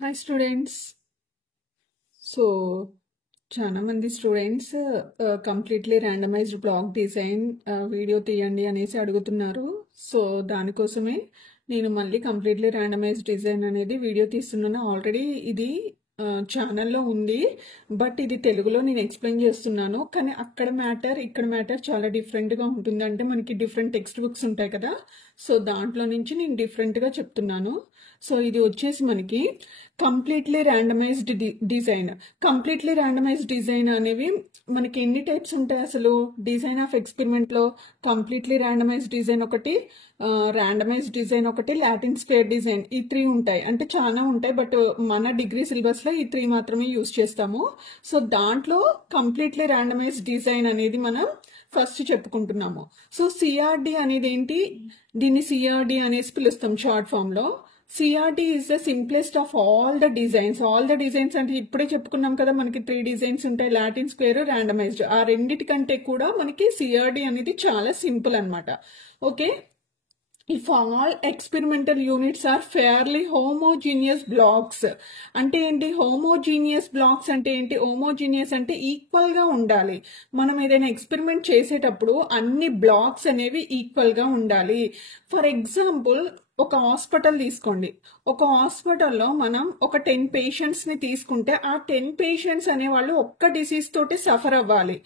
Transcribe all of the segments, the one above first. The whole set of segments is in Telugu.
Hi students. So చాలా మంది students completely randomised block design video తీయండి అనేసి అడుగుతున్నారు. సో దానికోసమే నేను మళ్ళీ కంప్లీట్లీ ర్యాండమైజ్డ్ డిజైన్ అనేది వీడియో తీస్తున్నాను. ఆల్రెడీ ఇది ఛానల్లో ఉంది, బట్ ఇది తెలుగులో నేను ఎక్స్ప్లెయిన్ చేస్తున్నాను. కానీ అక్కడ మ్యాటర్ ఇక్కడ మ్యాటర్ చాలా డిఫరెంట్గా ఉంటుంది. అంటే మనకి డిఫరెంట్ టెక్స్ట్ బుక్స్ ఉంటాయి కదా, సో దాంట్లో నుంచి నేను డిఫరెంట్గా చెప్తున్నాను. సో ఇది వచ్చేసి మనకి completely randomised design. Completely randomised design అనేవి మనకి ఎన్ని టైప్స్ ఉంటాయి అసలు డిజైన్ ఆఫ్ ఎక్స్పెరిమెంట్లో? కంప్లీట్లీ ర్యాండమైజ్డ్ డిజైన్ ఒకటి, ర్యాండమైజ్డ్ డిజైన్ ఒకటి, లాటిన్ స్క్వేర్ డిజైన్, ఈ 3 ఉంటాయి. అంటే చాలా ఉంటాయి, బట్ మన డిగ్రీ సిలబస్లో ఈ 3 మాత్రమే యూజ్ చేస్తాము. సో దాంట్లో కంప్లీట్లీ ర్యాండమైజ్డ్ డిజైన్ అనేది మనం ఫస్ట్ చెప్పుకుంటున్నాము. సో సిఆర్డి అనేది ఏంటి? దీన్ని సిఆర్డి అనేసి పిలుస్తాం షార్ట్ ఫామ్లో. CRD is the simplest of all the designs. All the designs అంటే ఇప్పుడే చెప్పుకున్నాం కదా, మనకి 3 డిజైన్స్ ఉంటాయి, లాటిన్ స్క్వేర్, ర్యాండమైజ్డ్. ఆ రెండిటికంటే కూడా మనకి సిఆర్డి అనేది చాలా సింపుల్ అనమాట. Okay, if all experimental units are fairly homogeneous blocks. అంటే ఏంటి హోమోజీనియస్ బ్లాక్స్? అంటే ఏంటి హోమోజీనియస్? అంటే ఈక్వల్ గా ఉండాలి. మనం ఏదైనా ఎక్స్పెరిమెంట్ చేసేటప్పుడు అన్ని బ్లాక్స్ అనేవి ఈక్వల్ గా ఉండాలి. ఫర్ ఎగ్జాంపుల్ ఒక హాస్పిటల్ తీసుకోండి. ఒక హాస్పిటల్లో మనం ఒక 10 పేషెంట్స్ ని తీసుకుంటే ఆ 10 పేషెంట్స్ అనే వాళ్ళు ఒక్క డిసీజ్ తోటి సఫర్ అవ్వాలి.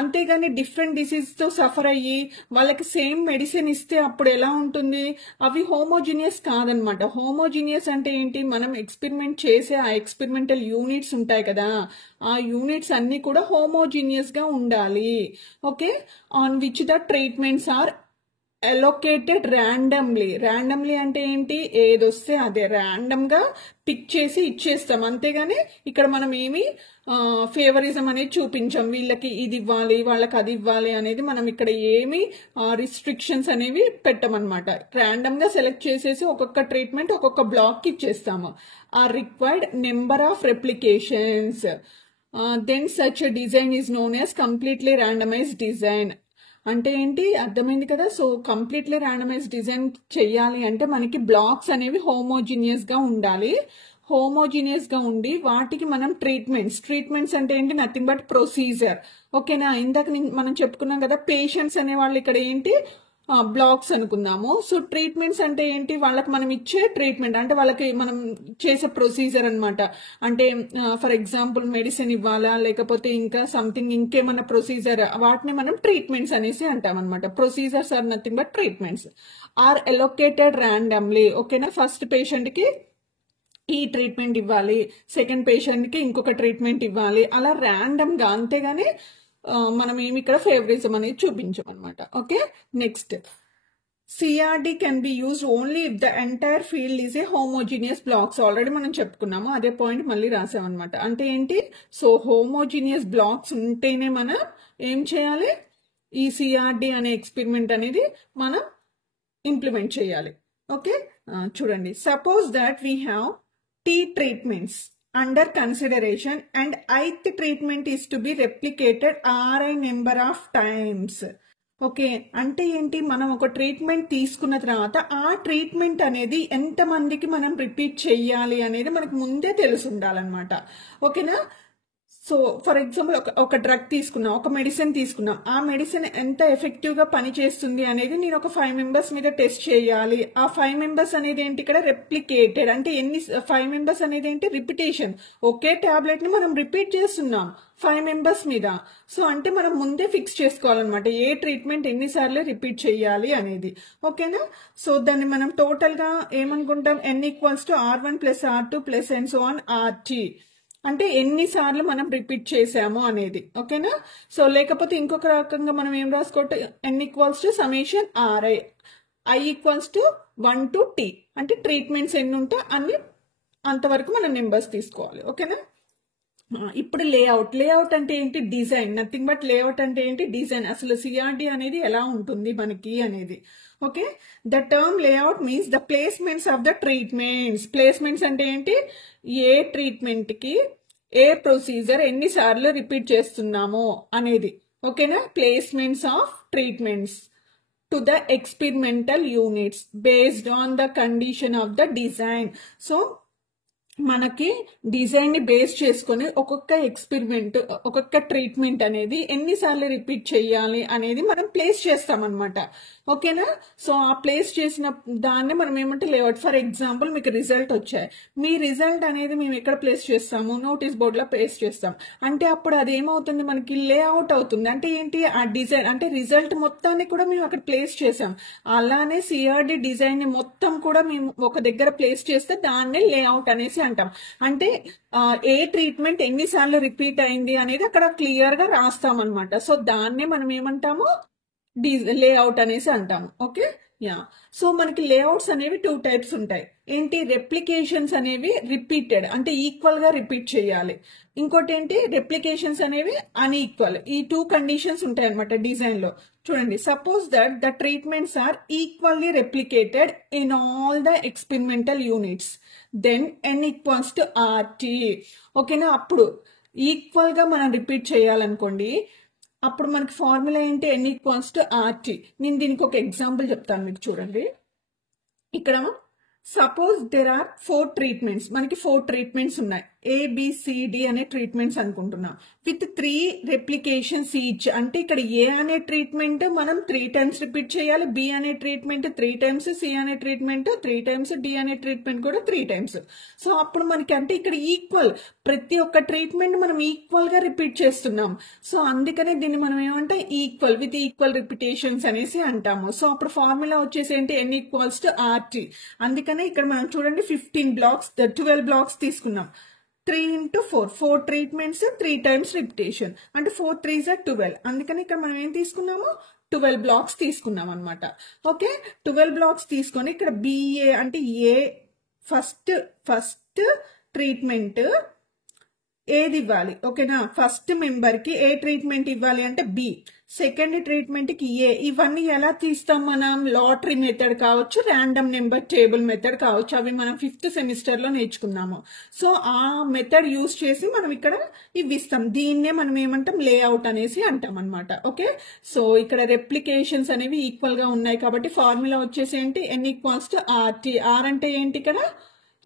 అంతేగాని డిఫరెంట్ డిసీజ్ తో సఫర్ అయ్యి వాళ్ళకి సేమ్ మెడిసిన్ ఇస్తే అప్పుడు ఎలా ఉంటుంది? అవి హోమోజీనియస్ కాదనమాట. హోమోజీనియస్ అంటే ఏంటి? మనం ఎక్స్పెరిమెంట్ చేసే ఆ ఎక్స్పెరిమెంటల్ యూనిట్స్ ఉంటాయి కదా, ఆ యూనిట్స్ అన్ని కూడా హోమోజీనియస్ గా ఉండాలి. Okay, on which the treatments are allocated randomly. Randomly అంటే ఏంటి? ఏదొస్తే అదే ర్యాండమ్ గా పిక్ చేసి ఇచ్చేస్తాం. అంతేగాని ఇక్కడ మనం ఏమి ఫేవరిజం అనేది చూపించాం, వీళ్ళకి ఇది ఇవ్వాలి వాళ్ళకి అది ఇవ్వాలి అనేది మనం ఇక్కడ ఏమి రిస్ట్రిక్షన్స్ అనేవి పెట్టమన్నమాట. ర్యాండమ్ గా సెలెక్ట్ చేసేసి ఒక్కొక్క ట్రీట్మెంట్ ఒక్కొక్క బ్లాక్ కి ఇచ్చేస్తాము. Or required number of replications, then such design is known as completely randomised design. అంటే ఏంటి? అర్థమైంది కదా. సో కంప్లీట్లీ ర్యాండమైజ్ డిజైన్ చెయ్యాలి అంటే మనకి బ్లాక్స్ అనేవి హోమోజీనియస్ గా ఉండాలి. హోమోజీనియస్ గా ఉండి వాటికి మనం ట్రీట్మెంట్స్ అంటే ఏంటి? Nothing but procedure. ఓకేనా? ఇందాక మనం చెప్పుకున్నాం కదా, పేషెంట్స్ అనే వాళ్ళు ఇక్కడ ఏంటి? బ్లాక్స్ అనుకుందాము. సో ట్రీట్మెంట్స్ అంటే ఏంటి? వాళ్ళకి మనం ఇచ్చే ట్రీట్మెంట్ అంటే వాళ్ళకి మనం చేసే ప్రొసీజర్ అనమాట. అంటే ఫర్ ఎగ్జాంపుల్ మెడిసిన్ ఇవ్వాలా, లేకపోతే ఇంకా సంథింగ్ ఇంకేమన్నా ప్రొసీజర్, వాటిని మనం ట్రీట్మెంట్స్ అనేసి అంటాం అనమాట. Procedures are nothing but treatments. Are allocated randomly. ఓకేనా? ఫస్ట్ పేషెంట్ కి ఈ ట్రీట్మెంట్ ఇవ్వాలి, సెకండ్ పేషెంట్ కి ఇంకొక ట్రీట్మెంట్ ఇవ్వాలి, అలా ర్యాండమ్ గా. అంతేగాని మనం ఏమి ఇక్కడ ఫేవరిజం అనేది చూపించమన్నమాట. Okay, next CRD can be used only if the entire field is a homogeneous blocks. Already మనం చెప్పుకున్నాము, అదే పాయింట్ మళ్ళీ రాసామన్నమాట. అంటే ఏంటి? సో హోమోజీనియస్ బ్లాక్స్ ఉంటేనే మనం ఏం చేయాలి? ఈ సిఆర్డి అనే ఎక్స్పెరిమెంట్ అనేది మనం ఇంప్లిమెంట్ చేయాలి. ఓకే, చూడండి. Suppose that we have T treatments under consideration and ith treatment is to be replicated Ri number of times. Okay, అంటే ఏంటి? మనం ఒక ట్రీట్మెంట్ తీసుకున్న తర్వాత ఆ ట్రీట్మెంట్ అనేది ఎంత మందికి మనం రిపీట్ చెయ్యాలి అనేది మనకు ముందే తెలిసి ఉండాలన్నమాట. ఓకేనా? సో ఫర్ ఎగ్జాంపుల్ ఒక డ్రగ్ తీసుకున్నాం, ఒక మెడిసిన్ తీసుకున్నాం, ఆ మెడిసిన్ ఎంత ఎఫెక్టివ్ గా పనిచేస్తుంది అనేది నేను ఒక 5 మెంబర్స్ మీద టెస్ట్ చేయాలి. ఆ 5 మెంబర్స్ అనేది ఏంటి? ఇక్కడ రెప్లికేటెడ్. అంటే 5 మెంబర్స్ అనేది ఏంటి? రిపిటేషన్. ఒకే టాబ్లెట్ ని మనం రిపీట్ చేస్తున్నాం 5 మెంబర్స్ మీద. సో అంటే మనం ముందే ఫిక్స్ చేసుకోవాలన్నమాట ఏ ట్రీట్మెంట్ ఎన్నిసార్లు రిపీట్ చేయాలి అనేది. ఓకేనా? సో దాన్ని మనం టోటల్ గా ఏమనుకుంటాం? n=r1 + r2 + and so on rt. అంటే ఎన్నిసార్లు మనం రిపీట్ చేసాము అనేది. ఓకేనా? సో లేకపోతే ఇంకొక రకంగా మనం ఏం రాసుకోవచ్చు? n=summation ri, i=1 to t. అంటే ట్రీట్మెంట్స్ ఎన్ని ఉంటే అన్ని అంతవరకు మనం నెంబర్స్ తీసుకోవాలి. ఓకేనా? ఇప్పుడు లేఅవుట్ అంటే ఏంటి? డిజైన్. నథింగ్ బట్ లేఅవుట్ అంటే ఏంటి? డిజైన్. అసలు సిఆర్డి అనేది ఎలా ఉంటుంది మనకి అనేది. Okay, the term layout means the placements of the treatments. Placements అంటే ఏంటి? ఏ ట్రీట్మెంట్ కి ఏ ప్రొసీజర్ ఎన్నిసార్లు రిపీట్ చేస్తున్నామో అనేది. ఓకేనా? Placements of treatments to the experimental units based on the condition of the design. So మనకి డిజైన్ ని బేస్ చేసుకొని ఒక్కొక్క ఎక్స్పెరిమెంట్, ఒక్కొక్క ట్రీట్మెంట్ అనేది ఎన్నిసార్లు రిపీట్ చేయాలి అనేది మనం ప్లేస్ చేస్తాం అనమాట. ఓకేనా? సో ఆ ప్లేస్ చేసిన దాన్ని మనం ఏమంటే లేఅవుట్. ఫర్ ఎగ్జాంపుల్ మీకు రిజల్ట్ వచ్చాయి, మీ రిజల్ట్ అనేది మేము ఎక్కడ ప్లేస్ చేస్తాము? నోటీస్ బోర్డ్ లో ప్లేస్ చేస్తాం. అంటే అప్పుడు అది ఏమవుతుంది, మనకి లేఅవుట్ అవుతుంది. అంటే ఏంటి, ఆ డిజైన్ అంటే రిజల్ట్ మొత్తాన్ని కూడా మేము అక్కడ ప్లేస్ చేసాం. అలానే సిఆర్డి డిజైన్ ని మొత్తం కూడా మేము ఒక దగ్గర ప్లేస్ చేస్తే దాన్నే లేఅవుట్ అనేసి అంటాం. అంటే ఏ ట్రీట్మెంట్ ఎన్నిసార్లు రిపీట్ అయింది అనేది అక్కడ క్లియర్ గా రాస్తాం అనమాట. సో దాన్నే మనం ఏమంటాము, లేఅవుట్ అనేసి అంటాము. Okay, yeah. సో మనకి లేఅవుట్స్ అనేవి 2 టైప్స్ ఉంటాయి. ఏంటి, రెప్లికేషన్స్ అనేవి రిపీటెడ్ అంటే ఈక్వల్ గా రిపీట్ చేయాలి. ఇంకోటి ఏంటి, రెప్లికేషన్స్ అనేవి అన్ఈక్వల్. ఈ 2 కండిషన్స్ ఉంటాయి అనమాట డిజైన్ లో. చూడండి, suppose that the treatments are equally replicated in all the experimental units, then n equals to RT. ఓకేనా? అప్పుడు ఈక్వల్ గా మనం రిపీట్ చేయాలనుకోండి, అప్పుడు మనకి ఫార్ములా ఏంటి, n ఈక్వల్స్ టు RT. నేను దీనికి ఒక ఎగ్జాంపుల్ చెప్తాను మీకు. చూడండి, ఇక్కడ సపోజ్ దెర్ ఆర్ 4 ట్రీట్మెంట్స్. మనకి 4 ట్రీట్మెంట్స్ ఉన్నాయి, ABCD అనే ట్రీట్మెంట్స్ అనుకుంటున్నాం, విత్ 3 రెప్లికేషన్స్ ఈచ్. అంటే ఇక్కడ A అనే ట్రీట్మెంట్ మనం 3 టైమ్స్ రిపీట్ చేయాలి, B అనే ట్రీట్మెంట్ 3 టైమ్స్, C అనే ట్రీట్మెంట్ 3 టైమ్స్, D అనే ట్రీట్మెంట్ కూడా 3 టైమ్స్. సో అప్పుడు మనకి అంటే ఇక్కడ ఈక్వల్, ప్రతి ఒక్క ట్రీట్మెంట్ మనం ఈక్వల్ గా రిపీట్ చేస్తున్నాం. సో అందుకనే దీన్ని మనం ఏమంటే ఈక్వల్ విత్ ఈక్వల్ రిపిటేషన్స్ అనేసి అంటాము. సో అప్పుడు ఫార్ములా వచ్చేసి ఏంటి, n ఈక్వల్స్ టు RT. అందుకనే ఇక్కడ మనం చూడండి 15 బ్లాక్స్ 12 బ్లాక్స్ తీసుకున్నాం. 3 into 4, 4 ట్రీట్మెంట్స్ 3 టైమ్స్ రిపిటేషన్, అంటే 4 3s are 12. అందుకని ఇక్కడ మనం ఏం తీసుకున్నాము, 12 బ్లాక్స్ తీసుకున్నాం అనమాట. ఓకే, 12 బ్లాక్స్ తీసుకొని ఇక్కడ BA అంటే ఏ ఫస్ట్ ట్రీట్మెంట్ ఏది ఇవ్వాలి. ఓకేనా? ఫస్ట్ మెంబర్ కి ఏ ట్రీట్మెంట్ ఇవ్వాలి అంటే B, సెకండ్ ట్రీట్మెంట్ కి A. ఇవన్నీ ఎలా తీస్తాం మనం, లాటరీ మెథడ్ కావచ్చు, ర్యాండమ్ నెంబర్ టేబుల్ మెథడ్ కావచ్చు. అవి మనం 5th సెమిస్టర్ లో నేర్చుకున్నాము. సో ఆ మెథడ్ యూజ్ చేసి మనం ఇక్కడ ఇవి ఇస్తాం. దీన్నే మనం ఏమంటాం, లేఅవుట్ అనేసి అంటాం అనమాట. ఓకే, సో ఇక్కడ రెప్లికేషన్స్ అనేవి ఈక్వల్ గా ఉన్నాయి కాబట్టి ఫార్ములా వచ్చేసి ఏంటి, n equals to RT. R అంటే ఏంటి, ఇక్కడ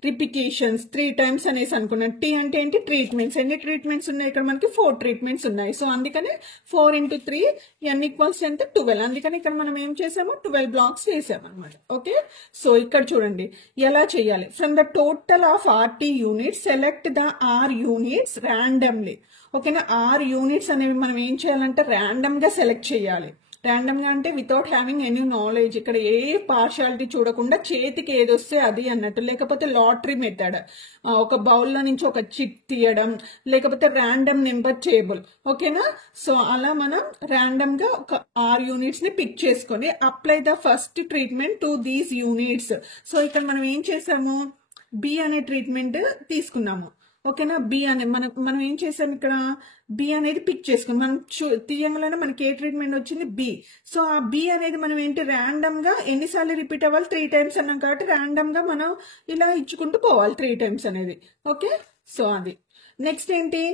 రిపిటేషన్స్ 3 టైమ్స్ అనేసి అనుకున్నాం. T అంటే ఏంటి, ట్రీట్మెంట్స్. ఎన్ని ట్రీట్మెంట్స్ ఉన్నాయి ఇక్కడ మనకి, 4 ట్రీట్మెంట్స్ ఉన్నాయి. సో అందుకనే 4 into 3 n ఈక్వల్స్ ఎంత, 12. అందుకని ఇక్కడ మనం ఏం చేసాము, 12 బ్లాక్స్ వేసాము అనమాట. ఓకే, సో ఇక్కడ చూడండి ఎలా చేయాలి. From the total of RT units select the R units randomly. ఓకేనా? R యూనిట్స్ అనేవి మనం ఏం చేయాలంటే ర్యాండమ్ గా సెలెక్ట్ చేయాలి. ర్యాండమ్ గా అంటే వితౌట్ హ్యావింగ్ ఎనీ నాలెడ్జ్, ఇక్కడ ఏ పార్షాలిటీ చూడకుండా చేతికి ఏది వస్తే అది అన్నట్టు. లేకపోతే లాటరీ మెథడ్, ఒక బౌల్లో నుంచి ఒక చిట్ తీయడం, లేకపోతే ర్యాండమ్ నెంబర్ టేబుల్. ఓకేనా? సో అలా మనం ర్యాండమ్ గా ఒక R యూనిట్స్ ని పిక్ చేసుకొని apply the first treatment to these units. So ఇక్కడ మనం ఏం చేసాము, B అనే ట్రీట్మెంట్ తీసుకున్నాము. ఓకేనా? B అనే మనం ఏం చేసాం, ఇక్కడ B అనేది పిక్ చేసుకుని మనం తీయంగానే మనకి ఏ ట్రీట్మెంట్ వచ్చింది, B. సో ఆ B అనేది మనం ఏంటి, ర్యాండమ్ గా ఎన్నిసార్లు రిపీట్ అవ్వాలి, 3 టైమ్స్ అన్నాం కాబట్టి ర్యాండమ్ గా మనం ఇలా ఇచ్చుకుంటూ పోవాలి 3 టైమ్స్ అనేది. ఓకే, సో అది. నెక్స్ట్ ఏంటి,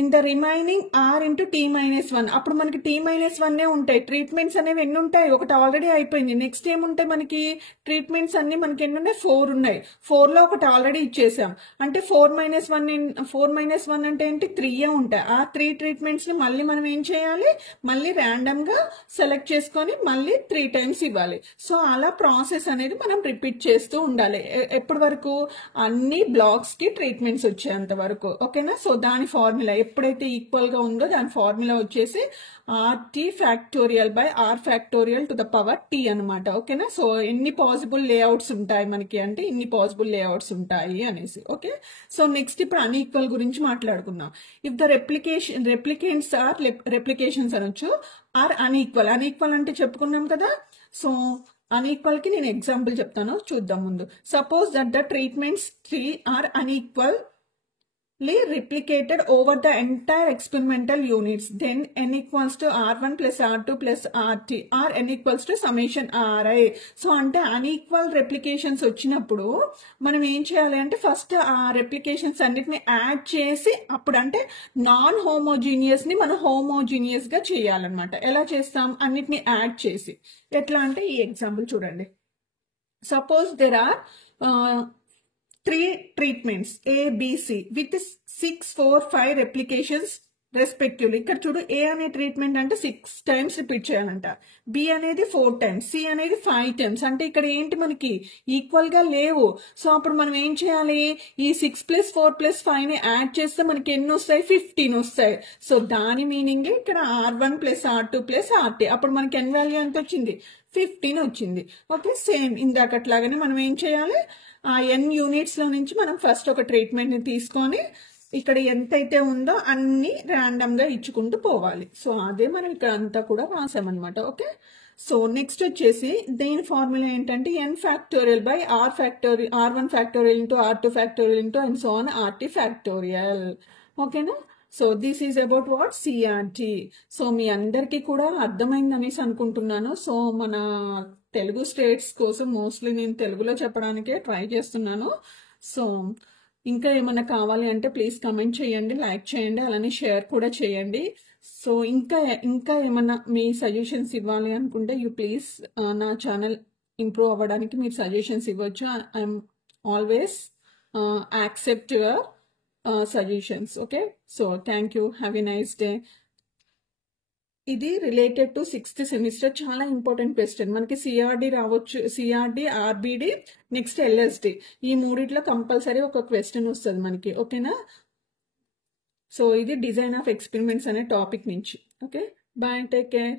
in the remaining R into T-1. అప్పుడు మనకి T-1 ఉంటాయి. ట్రీట్మెంట్స్ అనేవి ఎన్ని ఉంటాయి, ఒకటి ఆల్రెడీ అయిపోయింది. నెక్స్ట్ ఏముంటాయి మనకి, ట్రీట్మెంట్స్ అన్ని మనకి ఎన్ని ఉన్నాయి, 4 ఉన్నాయి. 4 లో ఒకటి ఆల్రెడీ ఇచ్చేసాం. అంటే 4-1 అంటే ఏంటి, 3 ఉంటాయి. ఆ 3 ట్రీట్మెంట్స్ ని మళ్ళీ మనం ఏం చేయాలి, మళ్ళీ ర్యాండమ్ గా సెలెక్ట్ చేసుకొని మళ్ళీ 3 టైమ్స్ ఇవ్వాలి. సో అలా ప్రాసెస్ అనేది మనం రిపీట్ చేస్తూ ఉండాలి. ఎప్పటి వరకు, అన్ని బ్లాక్స్ కి ట్రీట్మెంట్స్ వచ్చేంత వరకు. ఓకేనా? సో దాని ఫార్ములా ఎప్పుడైతే ఈక్వల్ గా ఉందో దాని ఫార్ములా వచ్చేసి RT factorial by R factorial to the power T అనమాట. ఓకేనా? సో ఎన్ని పాసిబుల్ లేఅవుట్స్ ఉంటాయి మనకి అంటే ఇన్ని పాసిబుల్ లేఅవుట్స్ ఉంటాయి అనేసి. ఓకే, సో నెక్స్ట్ ఇప్పుడు అన్ఈక్వల్ గురించి మాట్లాడుకుందాం. ఇఫ్ ద రెప్లికెంట్స్ ఆర్ రెప్లికేషన్స్ అనొచ్చు, ఆర్ అన్ఈక్వల్. అన్ఈక్వల్ అంటే చెప్పుకున్నాం కదా. సో అన్ఈక్వల్ కి నేను ఎగ్జాంపుల్ చెప్తాను, చూద్దాం ముందు. Suppose that the treatments 3 are unequal replicated over the entire experimental units, then n equals to R1 plus R2 plus RT or n equals to summation RI. So అంటే అన్ఈక్వల్ రెప్లికేషన్స్ వచ్చినప్పుడు మనం ఏం చేయాలి అంటే ఫస్ట్ ఆ రెప్లికేషన్స్ అన్నిటిని యాడ్ చేసి అప్పుడు అంటే నాన్ హోమోజీనియస్ ని మనం హోమోజీనియస్ గా చేయాలన్నమాట. ఎలా చేస్తాం, అన్నిటిని యాడ్ చేసి. ఎట్లా అంటే ఈ ఎగ్జాంపుల్ చూడండి. Suppose there are 3 treatments A, B, C with 6, 4, 5 replications respectively. ఇక్కడ చూడు, ఏ అనే ట్రీట్మెంట్ అంటే 6 times రిపీట్ చేయాలంట, బి అనేది 4 times, సి అనేది 5 times. అంటే ఇక్కడ ఏంటి, మనకి ఈక్వల్ గా లేవు. సో అప్పుడు మనం ఏం చేయాలి, ఈ 6 + 4 + 5 ని యాడ్ చేస్తే మనకి ఎన్ని వస్తాయి, 15 వస్తాయి. సో దాని మీనింగ్ ఇక్కడ R1 + R2 + RT. అప్పుడు మనకి ఎన్ వాల్యూ ఎంత వచ్చింది, 15 వచ్చింది. ఓకే, సేమ్ ఇందాకట్లాగానే మనం ఏం చేయాలి, ఆ ఎన్ యూనిట్స్ లో నుంచి మనం ఫస్ట్ ఒక ట్రీట్మెంట్ ని తీసుకొని ఇక్కడ ఎంతైతే ఉందో అన్ని ర్యాండమ్ గా ఇచ్చుకుంటూ పోవాలి. సో అదే మనం ఇక్కడ అంతా కూడా రాసామన్నమాట. ఓకే, సో నెక్స్ట్ వచ్చేసి దీని ఫార్ములా ఏంటంటే n factorial by r factorial, r1 factorial into r2 factorial into and so on rt factorial. ఓకేనా. So this is about what, CRT. సో మీ అందరికీ కూడా అర్థమైంది అనేసి అనుకుంటున్నాను. సో మన తెలుగు స్టేట్స్ కోసం మోస్ట్లీ నేను తెలుగులో చెప్పడానికే ట్రై చేస్తున్నాను. సో ఇంకా ఏమైనా కావాలి అంటే ప్లీజ్ కమెంట్ చేయండి, లైక్ చేయండి, అలానే షేర్ కూడా చేయండి. సో ఇంకా ఏమన్నా మీ సజెషన్స్ ఇవ్వాలి అనుకుంటే యూ ప్లీజ్ నా ఛానల్ ఇంప్రూవ్ అవ్వడానికి మీరు సజెషన్స్ ఇవ్వచ్చు. I'm always accept your suggestions. Okay, so thank you, have a nice day. ఇది రిలేటెడ్ టు 6th సెమిస్టర్, చాలా ఇంపార్టెంట్ క్వశ్చన్. మనకి సిఆర్డి రావచ్చు, సిఆర్డి, ఆర్బిడి, నెక్స్ట్ ఎల్ఎస్డి, ఈ మూడిట్లో కంపల్సరీ ఒక క్వశ్చన్ వస్తుంది మనకి. ఓకేనా. సో ఇది డిజైన్ ఆఫ్ ఎక్స్పెరిమెంట్స్ అనే టాపిక్ నుంచి. Okay, bye, take care.